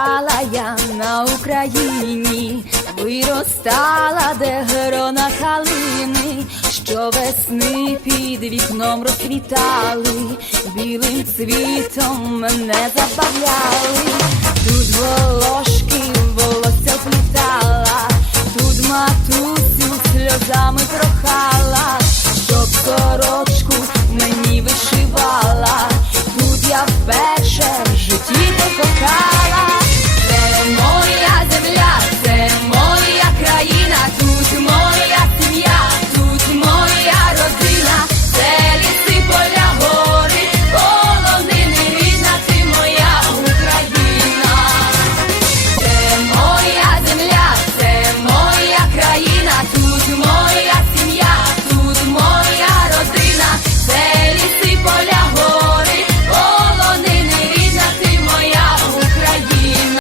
Виростала я на Україні, виростала, де грона халини, що весни під вікном розквітали, білим цвітом мене забавляли, тут волошки волосся плітала, тут матусю сльозами прохала, щоб сорочку мені вишивала, тут я вперше you more